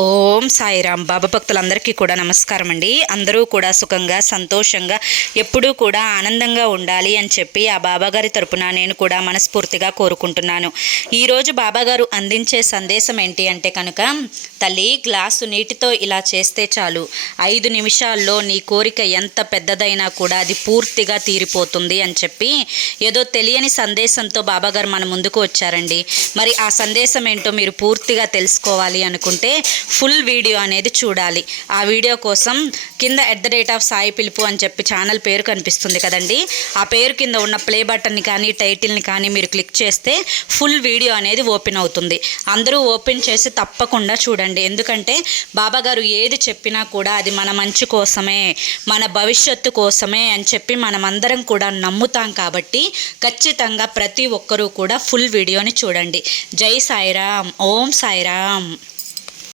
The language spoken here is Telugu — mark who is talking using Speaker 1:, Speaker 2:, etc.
Speaker 1: ఓం సాయిరామ్. బాబా భక్తులందరికీ కూడా నమస్కారం అండి. అందరూ కూడా సుఖంగా సంతోషంగా ఎప్పుడూ కూడా ఆనందంగా ఉండాలి అని చెప్పి ఆ బాబాగారి తరపున నేను కూడా మనస్ఫూర్తిగా కోరుకుంటున్నాను. ఈరోజు బాబాగారు అందించే సందేశం ఏంటి అంటే కనుక తల్లి గ్లాసు నీటితో ఇలా చేస్తే చాలు. ఐదు నిమిషాల్లో నీ కోరిక ఎంత పెద్దదైనా కూడా అది పూర్తిగా తీరిపోతుంది అని చెప్పి ఏదో తెలియని సందేశంతో బాబాగారు మన ముందుకు వచ్చారండి. మరి ఆ సందేశం ఏంటో మీరు పూర్తిగా తెలుసుకోవాలి అనుకుంటే ఫుల్ వీడియో అనేది చూడాలి. ఆ వీడియో కోసం కింద at the rate of Sai పిలుపు అని చెప్పి ఛానల్ పేరు కనిపిస్తుంది కదండి. ఆ పేరు కింద ఉన్న ప్లే బటన్ని కానీ టైటిల్ని కానీ మీరు క్లిక్ చేస్తే ఫుల్ వీడియో అనేది ఓపెన్ అవుతుంది. అందరూ ఓపెన్ చేసి తప్పకుండా చూడండి. ఎందుకంటే బాబా గారు ఏది చెప్పినా కూడా అది మన మంచి కోసమే మన భవిష్యత్తు కోసమే అని చెప్పి మనమందరం కూడా నమ్ముతాం కాబట్టి ఖచ్చితంగా ప్రతి ఒక్కరూ కూడా ఫుల్ వీడియోని చూడండి. జై సాయిరామ్. ఓం సాయిరామ్.